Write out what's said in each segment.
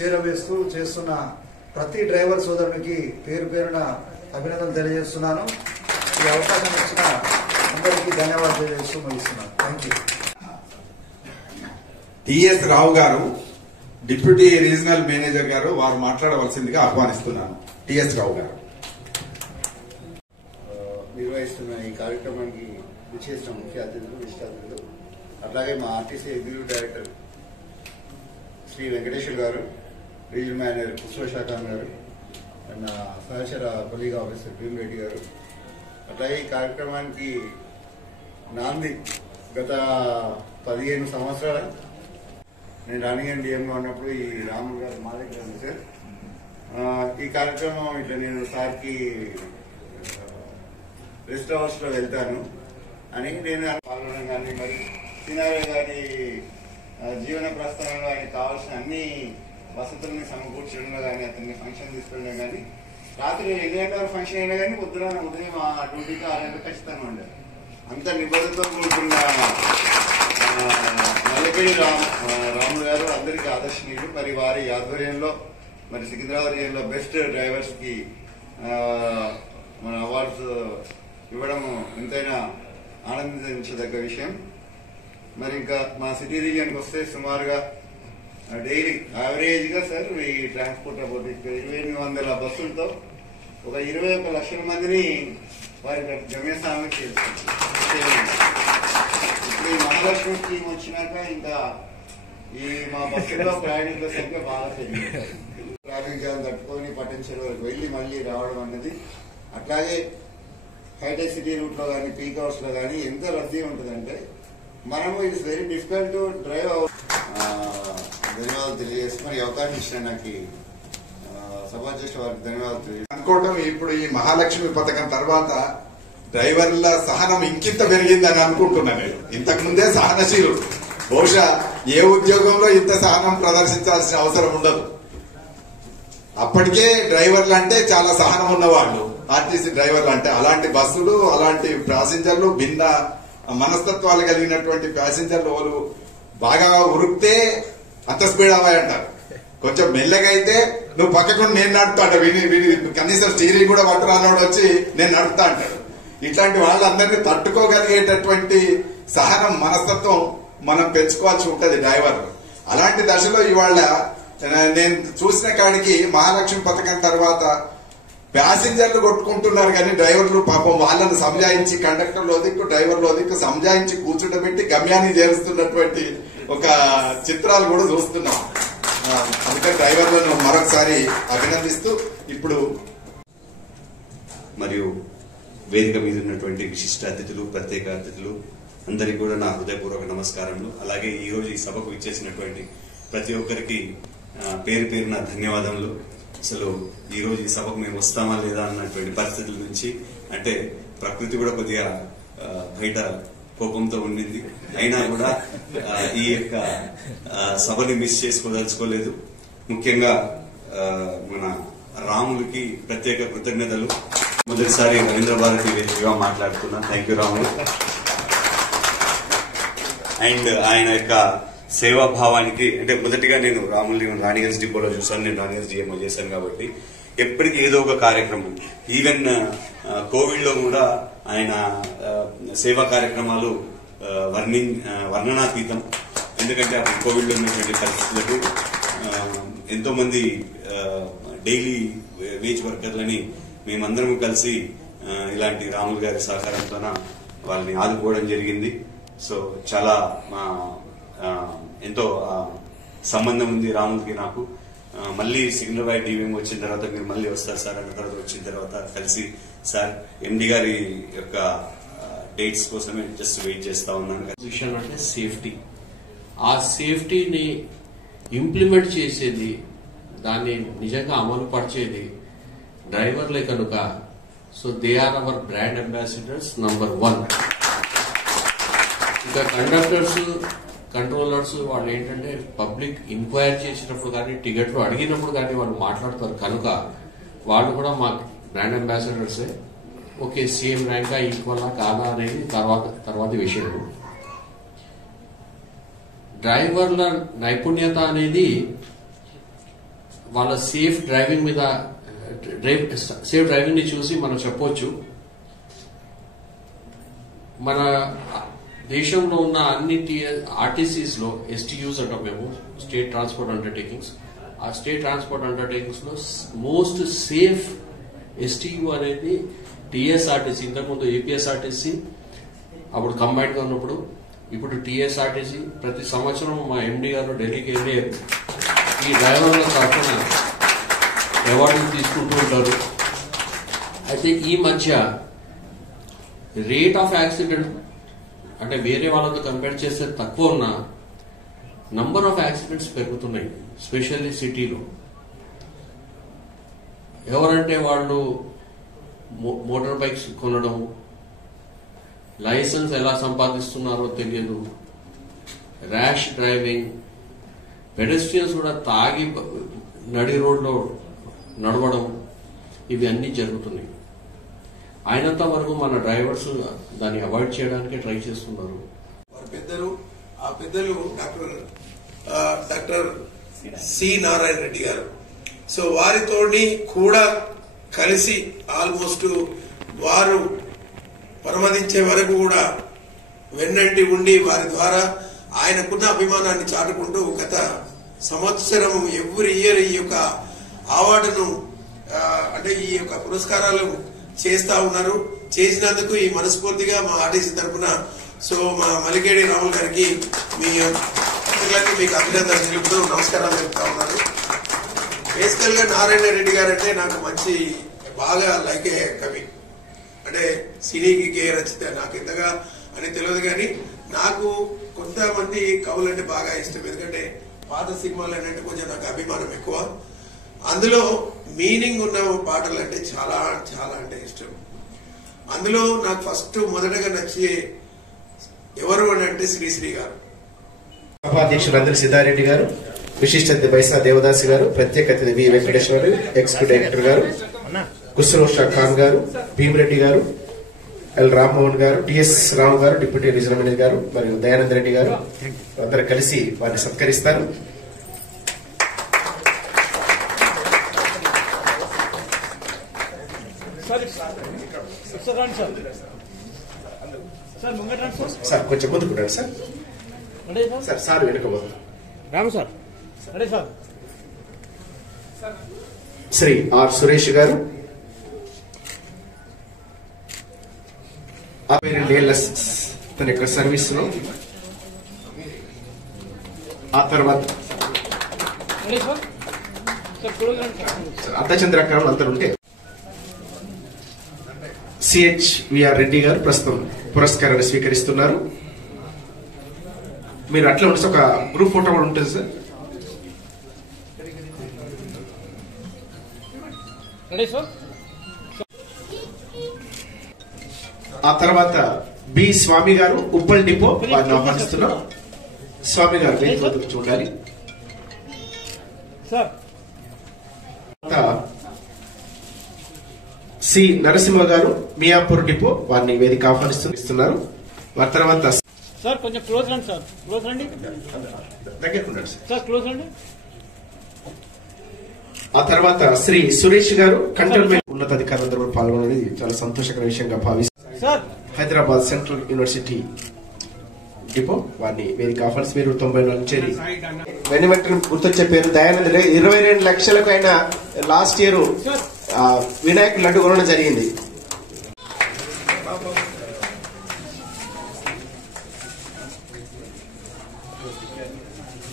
చేరవేస్తూ చేస్తున్న ప్రతి డ్రైవర్ సోదరునికి పేరు పేరున అభినందనలు తెలియజేస్తున్నాను. ఈ అవకాశం ఇచ్చిన అందరికీ ధన్యవాదాలు తెలియజేస్తూ ముగిస్తున్నాను. Thank you. టిఎస్ రావు గారు, డిప్యూటీ రీజనల్ మేనేజర్ గారు, వారు మాట్లాడవలసిందిగా ఆహ్వానిస్తున్నాను. టిఎస్ రావు గారు. నిర్వహిస్తున్న ఈ కార్యక్రమానికి విచ్చేసిన ముఖ్య అతిథులు, విశిష్ట అతిథులు, అట్లాగే మా RTC executive director Shri Venkateshwar గారు, రీజనల్ మేనేజర్ పుష్పశాఖన్ గారు, అండ్ సహచర కొలీగ్ ఆఫీసర్ భీమిరెడ్డి గారు, అట్లాగే ఈ కార్యక్రమానికి నాంది గత 15 సంవత్సరాల నేను రన్నింగ్ డిఎంగా ఉన్నప్పుడు ఈ రాములు గారు మా దగ్గర ఉంది సార్. ఈ కార్యక్రమం ఇట్లా నేను సార్కి రెస్ట్ హౌస్ లో వెళ్తాను అని నేను పాల్గొనడం కానీ, మరి సినారే గారి జీవన ప్రస్థానంలో ఆయనకు కావాల్సిన అన్ని వసతుల్ని సమకూర్చడంలో కానీ, అతన్ని ఫంక్షన్ తీసుకెళ్ళడం కానీ, రాత్రి 8 గంటల ఫంక్షన్ అయినా కానీ ఉదయం ఆ డ్యూటీకి 6 గంటలు ఖచ్చితంగా ఉండేది. అంత నిబద్ధతతో కూడుకున్న నల్లపల్లి రాములు గారు అందరికీ ఆదర్శనీయులు. మరి వారి ఆధ్వర్యంలో మరి సికింద్రాబాద్ జిల్లాలో బెస్ట్ డ్రైవర్స్ కి మన అవార్డ్స్ ఇవ్వడం ఎంతైనా ఆనందించదగ్గ విషయం. మరి ఇంకా మా సిటీ రీజియన్కి వస్తే సుమారుగా డైలీ యావరేజ్ గా సార్ ఈ ట్రాన్స్పోర్ట్ అబౌట్ 2800 బస్సులతో ఒక 21 లక్షల మందిని వారి గమ్యస్థానానికి చేరుకుంటారు. ఇప్పుడు ఈ మహాలక్ష్మి స్కీమ్ వచ్చినాక ఇంకా ఈ మా బస్సులో ప్రయాణికుల సంఖ్య బాగా పెరిగింది. ట్రాఫిక్ జామ్ తట్టుకొని పట్టించే వరకు వెళ్లి మళ్లీ రావడం అన్నది, అట్లాగే హైటెక్ సిటీ రూట్ లో కానీ, పీక్ అవర్స్ లో కానీ ఎంత రద్దీ ఉంటుందంటే మనము it's very difficult to drive out. ధన్యవాదాలు తెలియజేసి మరి అవకాశం ఇచ్చిన నాకు సభాధ్యక్ష వారికి ధన్యవాదాలు తెలియజేస్తాను. అనుకోవటం ఇప్పుడు ఈ మహాలక్ష్మి పథకం తర్వాత డ్రైవర్ల సహనం ఇంకింత పెరిగిందని అనుకుంటున్నా నేను. ఇంతకు ముందే సహనశీలుడు, బహుశా ఏ ఉద్యోగంలో ఇంత సహనం ప్రదర్శించాల్సిన అవసరం ఉండదు. అప్పటికే డ్రైవర్లు అంటే చాలా సహనం ఉన్నవాళ్ళు, ఆర్టీసీ డ్రైవర్లు అంటే. అలాంటి బస్సులు, అలాంటి ప్యాసింజర్లు, భిన్న మనస్తత్వాలు కలిగినటువంటి ప్యాసింజర్లు వాళ్ళు బాగా ఉరికితే అంత స్పీడ్ అవ్వాయి అంటారు. కొంచెం మెల్లగా అయితే నువ్వు పక్కకు నేను నడుపుతా అంట, విని కనీసం స్టీరింగ్ కూడా పట్టురానోడు వచ్చి నేను నడుపుతా అంటాడు. ఇట్లాంటి వాళ్ళందరినీ తట్టుకోగలిగేటటువంటి సహనం, మనస్తత్వం మనం పెంచుకోవాల్సి ఉంటది డ్రైవర్లు. అలాంటి దశలో ఇవాళ నేను చూసిన కాడికి మహాలక్ష్మి పథకం తర్వాత ప్యాసింజర్లు కొట్టుకుంటున్నారు కానీ డ్రైవర్లు పాపం వాళ్ళను సంజాయించి, కండక్టర్లు దిక్కు డ్రైవర్లు దిక్కు సంజాయించి కూర్చుండబెట్టి గమ్యాన్ని చేరుస్తున్నటువంటి ఒక చిత్రాలు కూడా చూస్తున్నాం. అందుకని డ్రైవర్లను మరొకసారి అభినందిస్తూ ఇప్పుడు మరియు వేదిక మీద ఉన్నటువంటి విశిష్ట అతిథులు, ప్రత్యేక అతిథులు అందరికీ కూడా నా హృదయపూర్వక నమస్కారములు. అలాగే ఈ రోజు ఈ సభకు ఇచ్చేసినటువంటి ప్రతి ఒక్కరికి పేరు పేరున ధన్యవాదములు. అసలు ఈ రోజు ఈ సభకు మేము వస్తామా లేదా అన్నటువంటి పరిస్థితుల నుంచి, అంటే ప్రకృతి కూడా కొద్దిగా బయట కోపంతో ఉండింది, అయినా కూడా ఈ యొక్క సభని మిస్ చేసుకోదలుచుకోలేదు. ముఖ్యంగా మన రాములకి ప్రత్యేక కృతజ్ఞతలు. మొదటిసారి రవీంద్ర భారతి వేదికగా మాట్లాడుతున్నా. Thank you Ramulu. అండ్ ఆయన యొక్క సేవాభావానికి, అంటే మొదటిగా నేను రాముల్ని రాణిగంజ్ డిపోలో చూసాను, నేను రాణిగంజ్ డిఎంఓ చేశాను కాబట్టి ఎప్పటికీ ఏదో ఒక కార్యక్రమం, ఈవెన్ కోవిడ్ లో కూడా ఆయన సేవా కార్యక్రమాలు వర్ణనాతీతం. ఎందుకంటే అప్పుడు కోవిడ్ లో ఉన్నటువంటి పరిస్థితులకు ఎంతో మంది డైలీ వేజ్ వర్కర్లని మేమందరం కలిసి ఇలాంటి రాములు గారి సహకారంతోన వాళ్ళని ఆదుకోవడం జరిగింది. సో చాలా ఎంతో సంబంధం ఉంది రాములకి నాకు. మళ్ళీ సికింద్రాబాద్ డివిఎం వచ్చిన తర్వాత మీరు మళ్ళీ వస్తారు సార్ అన్న తర్వాత వచ్చిన తర్వాత కలిసి సార్ ఎండి గారి యొక్క డేట్స్ కోసమే జస్ట్ వెయిట్ చేస్తా ఉన్నాను. విషయం అంటే సేఫ్టీ, ఆ సేఫ్టీని ఇంప్లిమెంట్ చేసేది, దాన్ని నిజంగా అమలు పరిచేది డ్రైవర్లే కనుక. So they are our brand ambassadors number 1. ఇంకా కండక్టర్స్, కంట్రోలర్స్ వాళ్ళు ఏంటంటే పబ్లిక్ ఇంక్వైరీ చేసినప్పుడు కానీ, టికెట్లు అడిగినప్పుడు కానీ వాళ్ళు మాట్లాడతారు కనుక వాళ్ళు కూడా మా బ్రాండ్ అంబాసిడర్సే. ఓకే, సేమ్ ర్యాంకా, ఈక్వలా కాదా అనేది తర్వాత విషయం. డ్రైవర్ల నైపుణ్యత అనేది వాళ్ళ సేఫ్ డ్రైవింగ్ మీద సేఫ్ డ్రైవింగ్ ని చూసి మనం చెప్పొచ్చు, మన దేశంలో ఉన్న అన్ని ఆర్టీసీస్ లో ఎస్టీయూస్ అంటాం మేము, స్టేట్ ట్రాన్స్పోర్ట్ అండర్టేకింగ్స్. ఆ స్టేట్ ట్రాన్స్పోర్ట్ అండర్టేకింగ్స్ లో మోస్ట్ సేఫ్ ఎస్టీయూ అనేది టీఎస్ఆర్టీసీ. ఇంతకుముందు ఏపీఎస్ఆర్టీసీ అప్పుడు కంబైన్డ్ గా ఉన్నప్పుడు, ఇప్పుడు టీఎస్ఆర్టీసీ. ప్రతి సంవత్సరం మా ఎండీ గారు ఢిల్లీకి వెళ్ళి ఈ డ్రైవర్ల తరఫున అవార్డులు తీసుకుంటూ ఉంటారు. అయితే ఈ మధ్య రేట్ ఆఫ్ యాక్సిడెంట్ అంటే వేరే వాళ్ళతో కంపేర్ చేస్తే తక్కువ ఉన్న నంబర్ ఆఫ్ యాక్సిడెంట్స్ పెరుగుతున్నాయి, స్పెషల్లీ సిటీలో. ఎవరంటే వాళ్ళు మోటార్ బైక్స్ కొనడం, లైసెన్స్ ఎలా సంపాదిస్తున్నారో తెలియదు, ర్యాష్ డ్రైవింగ్, పెడెస్ట్రియన్స్ కూడా తాగి నడి రోడ్లో నడవడం, ఇవి అన్నీ జరుగుతున్నాయి. అయినంత వరకు మన డ్రైవర్స్ దాన్ని అవాయిడ్ చేయడానికి ట్రై చేస్తున్నారు. పెద్దలు డాక్టర్ సి నారాయణ రెడ్డి గారు. సో వారితోని కూడా కలిసి ఆల్మోస్ట్ వారు పరమదించే వరకు కూడా వెన్నంటి ఉండి వారి ద్వారా ఆయనకున్న అభిమానాన్ని చాటుకుంటూ గత సంవత్సరం ఎవ్రీ ఇయర్ ఈ యొక్క అవార్డును అంటే ఈ యొక్క పురస్కారాలు చేస్తా ఉన్నారు. చేసినందుకు ఈ మనస్ఫూర్తిగా మా ఆర్టీసీ తరఫున సో మా మలికేడి రాములు గారికి మీకు అభినందనలు తెలుపుతూ నమస్కారాలు తెలుపుతా ఉన్నారు. బేసికల్ గా నారాయణ రెడ్డి గారు అంటే నాకు మంచి బాగా లైకే కవి, అంటే సినీకి రచిత నాకు ఇంతగా అని తెలియదు, కానీ నాకు కొంతమంది కవులు అంటే బాగా ఇష్టం. ఎందుకంటే పాత సినిమాలు అంటే కొంచెం నాకు అభిమానం ఎక్కువ. అందులో మీనింగ్ ఉన్న పాటలు అంటే చాలా చాలా అంటే ఇష్టం. అందులో నాకు ఫస్ట్ మొదటగా నచ్చే ఎవరు అని అంటే శ్రీశ్రీ గారు. సభాధ్యక్షులు అందరి సిద్ధారెడ్డి గారు, విశిష్ట అతిథి బైసా దేవదాసి గారు, ప్రత్యేక అతిథి వి వెంకటేశ్వర, ఎగ్జిక్యూటివ్ డైరెక్టర్ గారు, ఖుస్రో షా ఖాన్ గారు, భీమిరెడ్డి గారు, ఎల్ రామ్మోహన్ గారు, టిఎస్ రావు గారు, డిప్యూటీ రీజనల్ మేనేజర్ గారు మరియు దయానంద రెడ్డి గారు అందరూ కలిసి వారిని సత్కరిస్తారు. సార్ కొంచెం ముందుకుంటారు సార్. సార్ సార్ వెనుకబోదు రాము సార్. శ్రీ ఆర్ సురేష్ గారు 22 ఏళ్ల తన యొక్క సర్వీస్ లో. ఆ తర్వాత అర్ధచంద్రాకారం అందరు ఉంటే సిహెచ్విఆర్ రెడ్డి గారు ప్రస్తుతం పురస్కారాన్ని స్వీకరిస్తున్నారు. మీరు అట్లా ఉంటే ఒక గ్రూప్ ఫోటో కూడా ఉంటుంది సార్. ఆ తర్వాత బి స్వామి గారు ఉప్పల్ డిపో వారిని ఆహ్వానిస్తున్నాం. స్వామి గారు వేదిక చూడాలి. సి నరసింహ గారు మియాపూర్ డిపో వారిని వేదిక ఆహ్వానిస్తున్నారు. వారి తర్వాత సార్ కొంచెం క్లోజ్ రండి సార్, క్లోజ్ రండి, దగ్గర సార్ క్లోజ్ రండి. ఆ తర్వాత శ్రీ సురేష్ గారు కంటోన్మెంట్ ఉన్నతాధికారులందరూ పాల్గొనేది చాలా సంతోషకర విషయంగా భావిస్తారు. హైదరాబాద్ సెంట్రల్ యూనివర్సిటీ డిపో వారిని వేదిక ఆఫర్స్ మీరు 94 చేరి వెనువెంటనే గుర్తొచ్చే పేరు దయానంద. 22 లక్షలకు ఆయన లాస్ట్ ఇయర్ వినాయక లడ్డు కొనడం జరిగింది.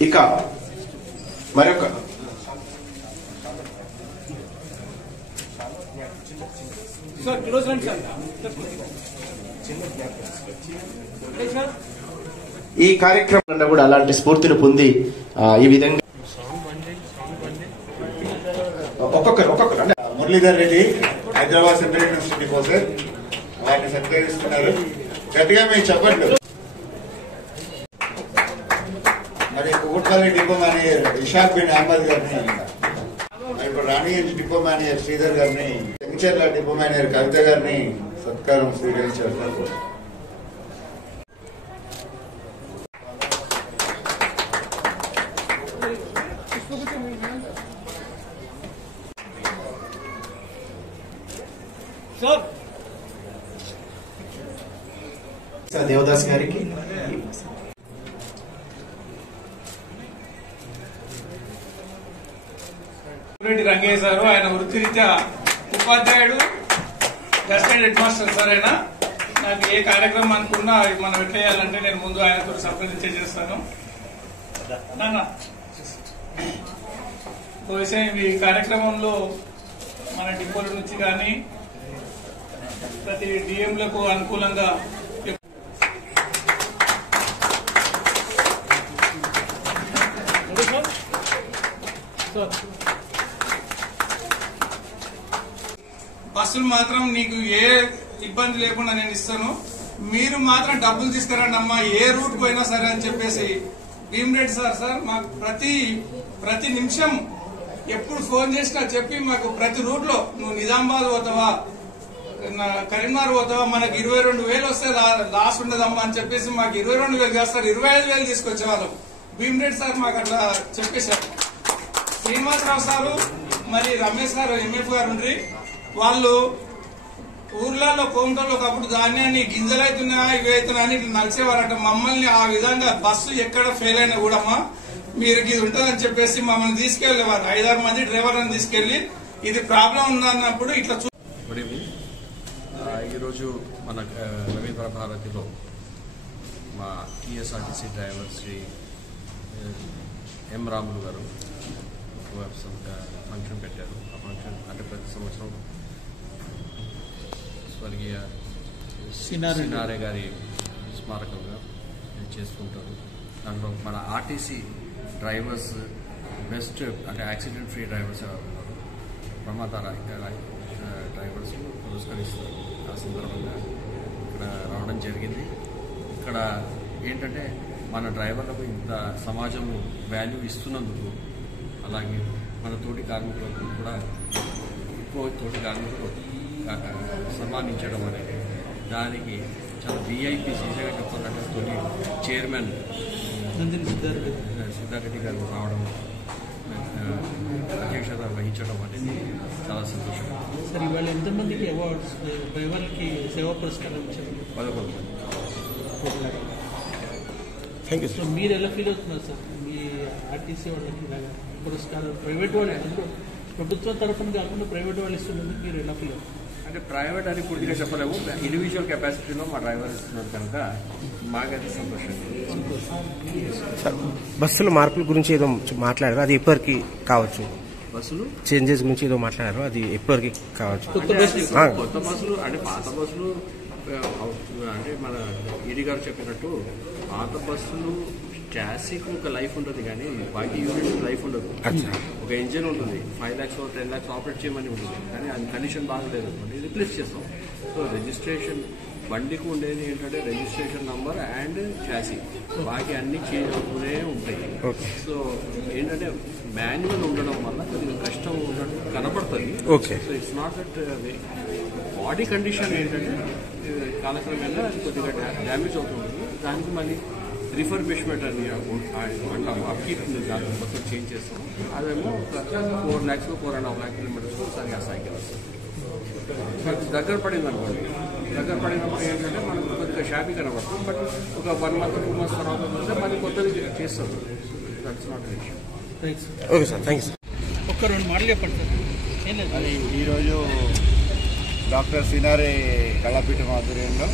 ఇక మరొక సార్ క్లోజ్ రండి సార్. ఈ కార్యక్రమంలో కూడా అలాంటి స్ఫూర్తిని పొంది ఈ విధంగా ఒక్కొక్కరు అంటే మురళీధర్ రెడ్డి హైదరాబాద్ సెంట్రల్ యూనివర్సిటీ కోసం వాటిని సత్కరిస్తున్నారు. గట్టిగా మీరు చెప్పండి. మరి కుకుట్పల్లి డిపో మేనేజర్ ఇషాక్ బిన్ అహ్మద్ గారిని, ఇప్పుడు రాణి డిపో మేనేజర్ శ్రీధర్ గారిని, జంగిచెర్ల డిపో మేనేజర్ కవిత గారిని సత్కారం స్వీకరించారు. దేవదాస్ గారికి రంగయ్య సారు, ఆయన వృత్తిరీత్యా ఉపాధ్యాయుడు, అసిస్టెంట్ హెడ్ మాస్టర్ సార్. ఆయన నాకు ఏ కార్యక్రమం అనుకున్నా మనం ఎట్లా చేయాలంటే నేను ముందు ఆయనతో సంప్రదించే చేస్తాను. నాన్న ఒక విషయం, ఈ కార్యక్రమంలో మన డిపోల నుంచి కానీ ప్రతి డిఎంలకు అనుకూలంగా బస్సులు మాత్రం నీకు ఏ ఇబ్బంది లేకుండా నేను ఇస్తాను, మీరు మాత్రం డబ్బులు తీసుకురండి అమ్మా, ఏ రూట్ పోయినా సరే అని చెప్పేసి భీమరెడ్డి సార్ మాకు ప్రతి నిమిషం ఎప్పుడు ఫోన్ చేసినా చెప్పి మాకు ప్రతి రూట్ లో నువ్వు నిజామాబాద్ పోతావా, కరీంనగర్ పోతావా, మనకు 22,000 వస్తే లాస్ ఉండదమ్మా అని చెప్పేసి మాకు 22,000 చేస్తారు, 25,000 తీసుకొచ్చేవాళ్ళం. భీమరెడ్డి సార్ మాకు అట్లా చెప్పేశారు. శ్రీనివాసరావు సారు మరి రమేష్ గారు ఎంఎఫ్ గారు ఉండ్రి, వాళ్ళు ఊర్లలో కోమటలో ఒకప్పుడు ధాన్యాన్ని గింజలు అవుతున్నా ఇవి అవుతున్నా అని ఇట్లా నలిసేవారట. మమ్మల్ని ఆ విధంగా బస్సు ఎక్కడ ఫెయిల్ అయినా కూడామా మీరు ఇది ఉంటుందని చెప్పేసి మమ్మల్ని తీసుకెళ్లేవారు. 5-6 మంది డ్రైవర్లను తీసుకెళ్లి ఇది ప్రాబ్లం ఉందన్నప్పుడు ఇట్లా గుడ్ ఈవినింగ్. ఈరోజు మన రవీంద్ర భారతిలో మా టీఎస్ఆర్టీసీ డ్రైవర్ శ్రీ ఎం రాములు గారు ఫంక్షన్ పెట్టారు. ఆ ఫంక్షన్ అంటే ప్రతి సంవత్సరం స్వర్గీయ సినారే గారి స్మారకంగా చేస్తుంటారు. దాంట్లో మన ఆర్టీసీ డ్రైవర్స్ బెస్ట్ అంటే యాక్సిడెంట్ ఫ్రీ డ్రైవర్స్ ఉన్నారు, ప్రమాద డ్రైవర్స్ పురస్కరిస్తారు. ఆ సందర్భంగా ఇక్కడ రావడం జరిగింది. ఇక్కడ ఏంటంటే మన డ్రైవర్లకు ఇంత సమాజం వాల్యూ ఇస్తున్నందుకు, అలాగే మన తోటి కార్మికులకు కూడా ఎక్కువ తోటి కార్మికులు సన్మానించడం అనేది దానికి చాలా విఐపి సీసీగా చెప్పాలంటే తొలి చైర్మన్ సిద్ధారెడ్డి గారు రావడం, అధ్యక్షత వహించడం అనేది చాలా సంతోషం. సార్ ఇవాళ ఎంతమందికి అవార్డ్స్ డ్రైవర్లకి సేవా పురస్కారం ఇచ్చారు? 11 మంది. Thank you. సో మీరు ఎలా ఫీల్ అవుతున్నారు సార్ మీ ఆర్టీసీ వాళ్ళకి ఇలాగా పురస్కారం? ప్రైవేట్ వాళ్ళు అందులో ప్రభుత్వం తరఫున కాకుండా ప్రైవేట్ వాళ్ళు ఇస్తున్నందుకు మీరు ఎలా ఫీల్ అవుతున్నారు? అంటే ప్రైవేట్ అని పూర్తిగా చెప్పలేము, ఇండివిజువల్ కెపాసిటీలో మా డ్రైవర్ ఇస్తున్నారు కనుక మాకైతే సంతోషం. సార్ బస్సుల మార్పుల గురించి ఏదో మాట్లాడారు, అది ఎప్పటికి కావచ్చు? బస్సులు చేంజెస్ గురించి ఏదో మాట్లాడారు, అది ఎప్పటికి కావచ్చు? కొత్త బస్సులు అంటే పాత బస్సులు అంటే మన ఈడీ గారు చెప్పినట్టు పాత బస్సులు చాసీకి ఒక లైఫ్ ఉంటుంది కానీ బాకీ యూనిట్ లైఫ్ ఉండదు. ఒక ఇంజిన్ ఉంటుంది, 5 lakhs 10 lakhs ఆపరేట్ చేయమని ఉంటుంది, కానీ అది కండిషన్ బాగలేదు అనుకోండి రిప్లేస్ చేస్తాం. సో రిజిస్ట్రేషన్ బండికి ఉండేది ఏంటంటే రిజిస్ట్రేషన్ నంబర్ అండ్ చాసీ, బాకీ అన్ని చేంజ్ అవుతూనే ఉంటాయి. సో ఏంటంటే మాన్యువల్ ఉండడం వల్ల కొద్దిగా కష్టం ఉన్నట్టు కనపడుతుంది. So it's not that body condition ఏంటంటే కాలక్రమేణా కొద్దిగా డ్యామేజ్ అవుతుంది. దానికి మళ్ళీ రిఫర్బిష్మెంట్ అని అంటాము, అప్కీప్ దాన్ని మొత్తం చేంజ్ చేస్తాం. అదేమో 4 lakhs 4.5 lakh కిలోమీటర్స్ ఒకసారి ఆ సైకిల్ వస్తుంది. దగ్గర పడింది అనుకోండి, దగ్గర పడినప్పుడు ఏంటంటే మనకు కొద్దిగా షాపీ కనబడుతుంది. బట్ ఒక 1 month 2 months తర్వాత వస్తే మళ్ళీ కొత్తది చేస్తాం. That's not an issue. Okay sir, thank you sir. ఒక్క 2 మాటలు చెప్పండి సార్. ఏం లేదు, అది ఈరోజు డాక్టర్ సినారే కళాపీఠం ఆధ్వర్యంలో,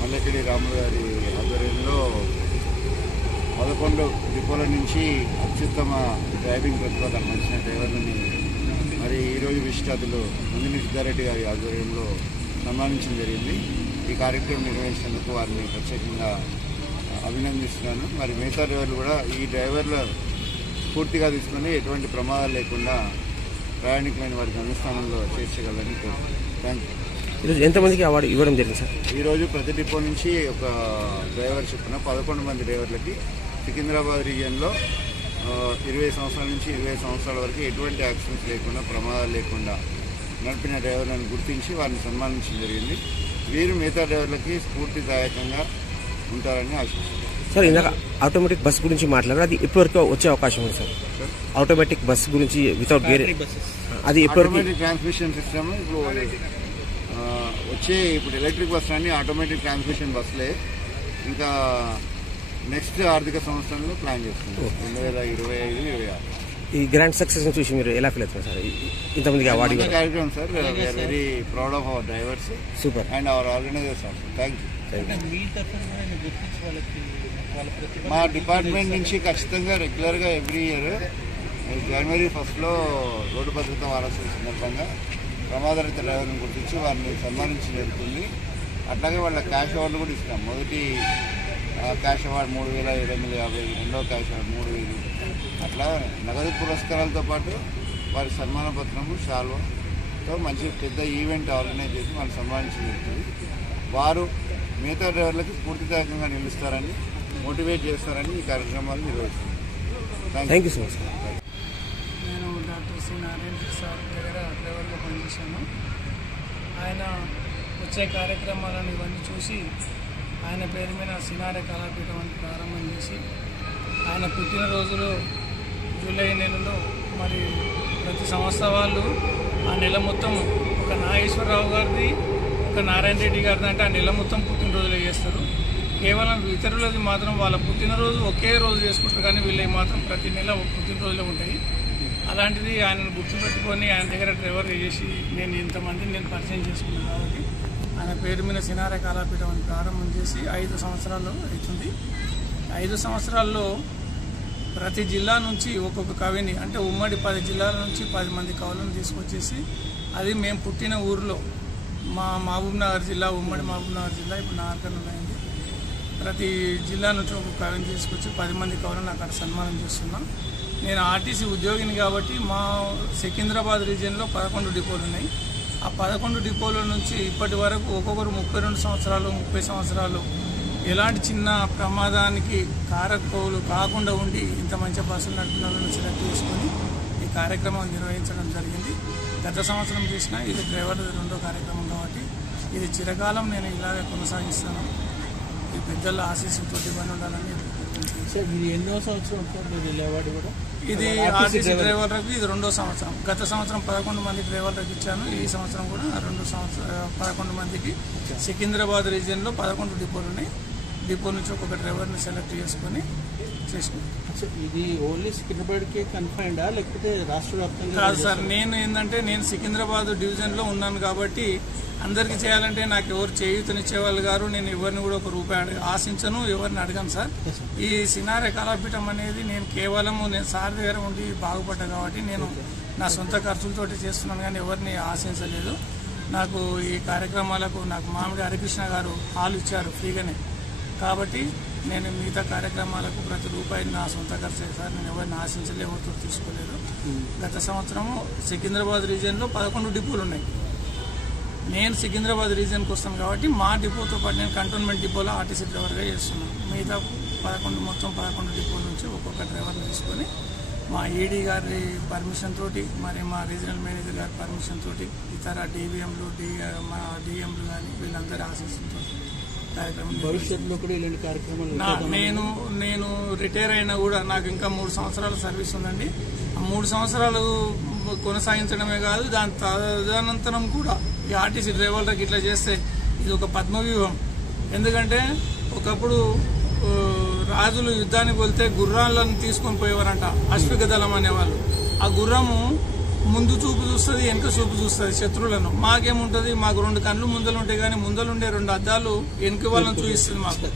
మల్లెకిడి రాములు గారి ఆధ్వర్యంలో 11 డిపోల నుంచి అత్యుత్తమ డ్రైవింగ్ ప్రతిభ మంచిన డ్రైవర్లని మరి ఈరోజు విశిష్టాతులు ముందు సిద్ధారెడ్డి గారి ఆధ్వర్యంలో సన్మానించడం జరిగింది. ఈ కార్యక్రమం నిర్వహించినందుకు వారిని ప్రత్యేకంగా అభినందిస్తున్నాను. మరి మిగతా డ్రైవర్లు కూడా ఈ డ్రైవర్ల పూర్తిగా తీసుకుని ఎటువంటి ప్రమాదాలు లేకుండా ప్రయాణికులైన వారి గమ్యస్థానంలో చేర్చగలని కోరుతున్నాను. Thank you. ఈరోజు ఎంతమందికి అవార్డు ఇవ్వడం జరిగింది సార్? ఈరోజు ప్రతి డిపో నుంచి ఒక డ్రైవర్ చొప్పున 11 మంది డ్రైవర్లకి సికింద్రాబాద్ రీజియన్లో 20 సంవత్సరాల నుంచి 25 సంవత్సరాల వరకు ఎటువంటి యాక్సిడెంట్స్ లేకుండా ప్రమాదాలు లేకుండా నడిపిన డ్రైవర్లను గుర్తించి వారిని సన్మానించడం జరిగింది. వీరు మిగతా డ్రైవర్లకి స్ఫూర్తిదాయకంగా ఉంటారని ఆశిస్తున్నాను. సార్ ఇందాక ఆటోమేటిక్ బస్ గురించి మాట్లాడారు, అది ఎప్పటివరకు వచ్చే అవకాశం ఉంది సార్? ఆటోమేటిక్ బస్ గురించి వితౌట్ గేర్ అది ఎప్పటివరకు? ట్రాన్స్మిషన్ సిస్టమ్ ఇప్పుడు వచ్చే ఇప్పుడు ఎలక్ట్రిక్ బస్సులు అన్ని ఆటోమేటిక్ ట్రాన్స్మిషన్ బస్సులే ఇంకా నెక్స్ట్ ఆర్థిక సంవత్సరంలో ప్లాన్ చేస్తున్నాం 2025-26. ఈ గ్రాండ్ సక్సెస్ చూసి మీరు ఎలా ఫీల్ అవుతున్నారు సార్? ఇంతమందికి అవార్డు కార్యక్రమం sir. We are very proud of our drivers super and our organisers also. Thank you. మా డిపార్ట్మెంట్ నుంచి ఖచ్చితంగా రెగ్యులర్గా ఎవ్రీ ఇయర్ జనవరి 1 రోడ్డు భద్రతా వారోత్సవం సందర్భంగా ప్రమాదరహిత డ్రైవర్లను గుర్తించి వారిని సన్మానించడం జరుగుతుంది. అట్లాగే వాళ్ళ క్యాష్ అవార్డులు కూడా ఇస్తాం. మొదటి క్యాష్ అవార్డు 3,750, రెండో క్యాష్ అవార్డు 3,000. అట్లా నగదు పురస్కారాలతో పాటు వారి సన్మాన పత్రము శాల్వాతో మంచి పెద్ద ఈవెంట్ ఆర్గనైజ్ చేసి వాళ్ళు సన్మానించడం జరుగుతుంది. వారు మిగతా డ్రైవర్లకు స్ఫూర్తిదాయకంగా నిలుస్తారని, మోటివేట్ చేస్తారని ఈ కార్యక్రమాలు నిర్వహిస్తున్నారు. Thank you so much. నేను డాక్టర్ సి నారాయణ సార్ దగ్గర డ్రైవర్గా పనిచేశాను. ఆయన వచ్చే కార్యక్రమాలను ఇవన్నీ చూసి ఆయన పేరు మీద సినారే కళాపీఠం అని ప్రారంభం చేసి ఆయన పుట్టినరోజులు జూలై నెలలో మరి ప్రతి సంవత్సరం వాళ్ళు ఆ నెల మొత్తం ఒక నాగేశ్వరరావు గారిది, ఒక నారాయణ రెడ్డి గారిది అంటే ఆ నెల మొత్తం పుట్టినరోజులు చేస్తారు. కేవలం ఇతరులది మాత్రం వాళ్ళ పుట్టినరోజు ఒకే రోజు చేసుకుంటారు, కానీ వీళ్ళవి మాత్రం ప్రతి నెల పుట్టినరోజులు ఉంటాయి. అలాంటిది ఆయనను గుర్తుపెట్టుకొని ఆయన దగ్గర డ్రైవర్ చేసి నేను ఇంతమందిని నేను పరిచయం చేసుకున్నాను. కాబట్టి ఆయన పేరు మీద సినారే కళాపీఠం అని ప్రారంభం చేసి 5 సంవత్సరాలు అవుతుంది. 5 సంవత్సరాల్లో ప్రతి జిల్లా నుంచి ఒక్కొక్క కవిని అంటే ఉమ్మడి 10 జిల్లాల నుంచి 10 మంది కవులను తీసుకొచ్చేసి అది మేము పుట్టిన ఊరిలో మా మహబూబ్నగర్ జిల్లా, ఉమ్మడి మహబూబ్నగర్ జిల్లా ఇప్పుడు నార్కర్నూలు అయింది. ప్రతి జిల్లా నుంచి ఒక కవిని తీసుకొచ్చి 10 మంది కవులను అక్కడ సన్మానం చేస్తున్నాం. నేను ఆర్టీసీ ఉద్యోగిని కాబట్టి మా సికింద్రాబాద్ రీజియన్లో 11 డిపోలు ఉన్నాయి. ఆ 11 డిపోల నుంచి ఇప్పటి వరకు ఒక్కొక్కరు 32 సంవత్సరాలు 30 సంవత్సరాలు ఎలాంటి చిన్న ప్రమాదానికి కారకపోలు కాకుండా ఉండి ఇంత మంచి బస్సులు నడిపిన వాళ్ళని సెలెక్ట్ చేసుకొని ఈ కార్యక్రమం నిర్వహించడం జరిగింది. గత సంవత్సరం చేసిన ఇది డ్రైవర్ 2వ కార్యక్రమం కాబట్టి ఇది చిరకాలం నేను ఇలాగే కొనసాగిస్తాను. ఈ పెద్దల ఆశీస్సుతో ఇవన్నీ ఉండాలని. ఇది ఎన్నో సంవత్సరం అవార్డు కూడా ఇది ఆర్టీసీ డ్రైవర్లకు ఇది 2వ సంవత్సరం. గత సంవత్సరం 11 మంది డ్రైవర్లకు ఇచ్చాను. ఈ సంవత్సరం కూడా 11 మందికి సికింద్రాబాద్ రీజియన్లో 11 డిపోలు ఉన్నాయి. డిపో నుంచి ఒక్కొక్క డ్రైవర్ని సెలెక్ట్ చేసుకొని చేసినాం. ఇది ఓన్లీ సికింద్రాబాద్కే కన్ఫైన్డా లేకపోతే రాష్ట్ర వ్యాప్తంగా? కాదు సార్, నేను సికింద్రాబాద్ డివిజన్లో ఉన్నాను కాబట్టి అందరికీ చేయాలంటే నాకు ఎవరు చేయూతనిచ్చేవాళ్ళు గారు. నేను ఎవరిని కూడా ₹1 ఆశించను, ఎవరిని అడగను సార్. ఈ సినారే కళాపీఠం అనేది నేను కేవలం నేను సార్ దగ్గర ఉండి బాగుపడ్డా కాబట్టి నేను నా సొంత ఖర్చులతోటి చేస్తున్నాను, కానీ ఎవరిని ఆశించలేదు. నాకు ఈ కార్యక్రమాలకు నాకు మామిడి హరికృష్ణ గారు హాల్ ఇచ్చారు ఫ్రీగానే. కాబట్టి నేను మిగతా కార్యక్రమాలకు ప్రతి రూపాయి నా సొంత ఖర్చు సార్. నేను ఎవరిని ఆశించలే, ఎవరితో తీసుకోలేదు. గత సంవత్సరము సికింద్రాబాద్ రీజియన్లో 11 డిపోలు ఉన్నాయి. నేను సికింద్రాబాద్ రీజియన్కి వస్తాను కాబట్టి మా డిపోతో పాటు నేను కంటోన్మెంట్ డిపోలో ఆర్టీసీ డ్రైవర్గా చేస్తున్నాను. మిగతా 11 డిపోల నుంచి ఒక్కొక్క డ్రైవర్ని తీసుకొని మా ఈడీ గారి పర్మిషన్ తోటి, మరి మా రీజనల్ మేనేజర్ గారి పర్మిషన్ తోటి, ఇతర డివిఎంలు మా డిఎంలు కానీ వీళ్ళందరి ఆశీస్సులతో కార్యక్రమం. భవిష్యత్తులో కూడా ఇలాంటి కార్యక్రమాలు నేను రిటైర్ అయినా కూడా నాకు ఇంకా 3 సంవత్సరాల సర్వీస్ ఉందండి. ఆ 3 సంవత్సరాలు కొనసాగించడమే కాదు, దాని తదనంతరం కూడా ఈ ఆర్టీసీ డ్రైవర్లకు ఇట్లా చేస్తే ఇది ఒక పద్మవ్యూహం. ఎందుకంటే ఒకప్పుడు రాజులు యుద్ధానికి వెళ్తే గుర్రాలను తీసుకొని పోయేవారంట, అశ్విక దళం అనేవాళ్ళు. ఆ గుర్రము ముందు చూపు చూస్తుంది, వెనుక చూపు చూస్తుంది శత్రువులను. మాకేముంటుంది, మాకు 2 కళ్ళు ముందలు ఉంటాయి, కానీ ముందలుండే 2 అద్దాలు వెనుక వాళ్ళని చూపిస్తుంది మాకు.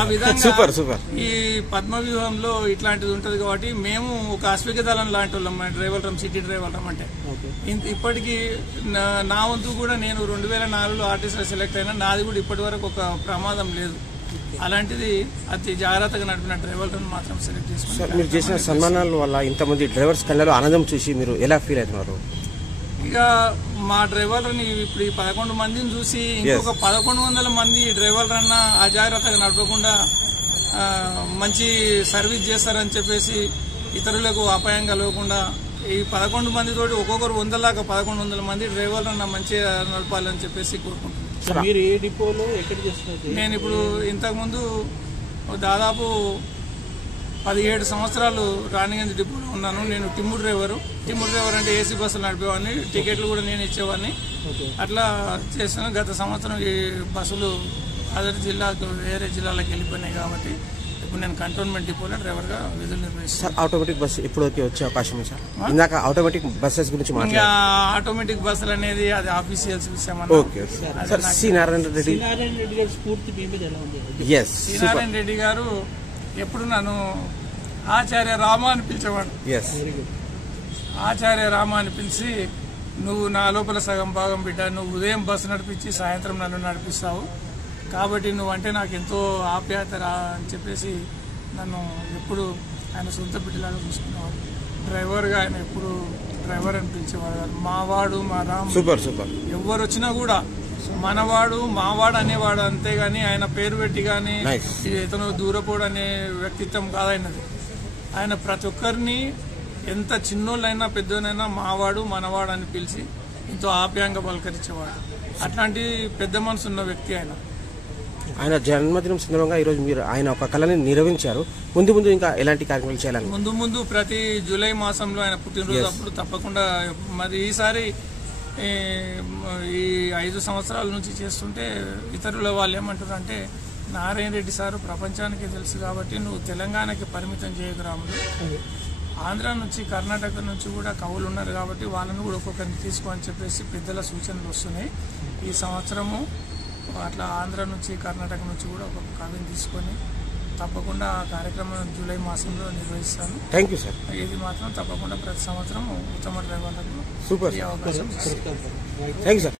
ఆ విధంగా ఈ పద్మవ్యూహంలో ఇట్లాంటిది ఉంటుంది కాబట్టి మేము ఒక అశ్విక దళం లాంటి వాళ్ళం డ్రైవర్లం, సిటీ డ్రైవర్లం అంటే. ఇప్పటికీ నా వంతు కూడా నేను 2004లో ఆర్టీసీలో సెలెక్ట్ అయినా, నాది కూడా ఇప్పటి వరకు ఒక ప్రమాదం లేదు. అలాంటిది అతి జాగ్రత్తగా నడిపిన డ్రైవర్లను మాత్రం సెలెక్ట్ చేసుకున్నాం. మీరు చేసిన సన్మానాల వల్ల ఇంతమంది డ్రైవర్స్ కళ్ళలో ఆనందం చూసి మీరు ఎలా ఫీల్ అవుతున్నారు? ఇక మా డ్రైవర్లని ఇప్పుడు ఈ 11 మందిని చూసి ఇంకొక 1100 మంది డ్రైవర్లన్నా అజాగ్రత్తగా నడపకుండా మంచి సర్వీస్ చేస్తారని చెప్పేసి ఇతరులకు అపాయం కలగకుండా ఈ 11 మందితోటి ఒక్కొక్కరు 100 దాకా 1100 మంది డ్రైవర్లన్నా మంచిగా నడపాలని చెప్పేసి కోరుకుంటున్నాను. మీరు ఏ డిపోలో ఎక్కడ చేస్తున్నారు? నేను ఇప్పుడు ఇంతకుముందు దాదాపు 17 సంవత్సరాలు రాణిగంజ్ డిపోలో ఉన్నాను. నేను టిమ్ము డ్రైవర్ అంటే ఏసీ బస్సులు నడిపేవాడిని, టికెట్లు కూడా నేను ఇచ్చేవాడిని. అట్లా చేస్తాను. గత సంవత్సరం ఈ బస్సులు అదర్ జిల్లాకు వేరే జిల్లాలకు వెళ్ళిపోయినాయి కాబట్టి ఇప్పుడు నేను కంటోన్మెంట్ డిపోలో డ్రైవర్గా విధులు నిర్వహిస్తాను. ఆటోమేటిక్ బస్సు ఇప్పుడు వచ్చే అవకాశం ఉంది సార్. ఇందాక ఆటోమేటిక్ బస్సెస్ గురించి ఇంకా ఆటోమేటిక్ బస్సులు అనేది అది ఆఫీషియల్స్ విషయం. Okay sir. సి నారాయణ రెడ్డి గారి స్ఫూర్తి మీ మీద ఎలా ఉంది? సి నారాయణ రెడ్డి గారు ఎప్పుడు నన్ను ఆచార్య రామ అని పిలిచేవాడు. ఆచార్య రామ అని పిలిచి, నువ్వు నా లోపల సగం భాగం బిడ్డ, నువ్వు ఉదయం బస్సు నడిపించి సాయంత్రం నన్ను నడిపిస్తావు కాబట్టి నువ్వంటే నాకు ఎంతో ఆప్యాయత అని చెప్పేసి నన్ను ఎప్పుడు ఆయన సొంత బిడ్డలాగా చూసుకునేవాడు. డ్రైవర్గా ఆయన ఎప్పుడు డ్రైవర్ అని పిలిచేవాడు. మావాడు, మా రామ్, ఎవరు వచ్చినా కూడా మనవాడు, మావాడు అనేవాడు. అంతేగాని ఆయన పేరు పెట్టి కానీ ఇతను దూరపోడు అనే వ్యక్తిత్వం కాదైనది. ఆయన ప్రతి ఒక్కరిని ఎంత చిన్నోళ్ళైనా పెద్దోళ్ళైనా మావాడు, మనవాడు అని పిలిచి ఎంతో ఆప్యాయంగా పలకరించేవాడు. అట్లాంటి పెద్ద మనసు ఉన్న వ్యక్తి ఆయన. ఆయన జన్మదినం సందర్భంగా ఈరోజు మీరు ఆయన ఒక కళని నిర్వహించారు. ముందు ముందు ఇంకా ఎలాంటి కార్యక్రమాలు చేయాలని? ముందు ప్రతి జూలై మాసంలో ఆయన పుట్టినరోజు అప్పుడు తప్పకుండా. మరి ఈసారి ఈ 5 సంవత్సరాల నుంచి చేస్తుంటే ఇతరుల వాళ్ళు ఏమంటారు అంటే, నారాయణ రెడ్డి సారు ప్రపంచానికి తెలుసు కాబట్టి నువ్వు తెలంగాణకి పరిమితం చేయకు రాములు, ఆంధ్ర నుంచి కర్ణాటక నుంచి కూడా కవులు ఉన్నారు కాబట్టి వాళ్ళని కూడా ఒక్కొక్కరిని తీసుకో అని చెప్పేసి పెద్దల సూచనలు వస్తున్నాయి. ఈ సంవత్సరము అట్లా ఆంధ్ర నుంచి కర్ణాటక నుంచి కూడా ఒక్కొక్క కవిని తీసుకొని తప్పకుండా ఆ కార్యక్రమం జూలై మాసంలో నిర్వహిస్తాను. Thank you sir. ఇది మాత్రం తప్పకుండా ప్రతి సంవత్సరం ఉత్తమ డ్రైవర్లకు ఈ అవకాశం. Thank you sir.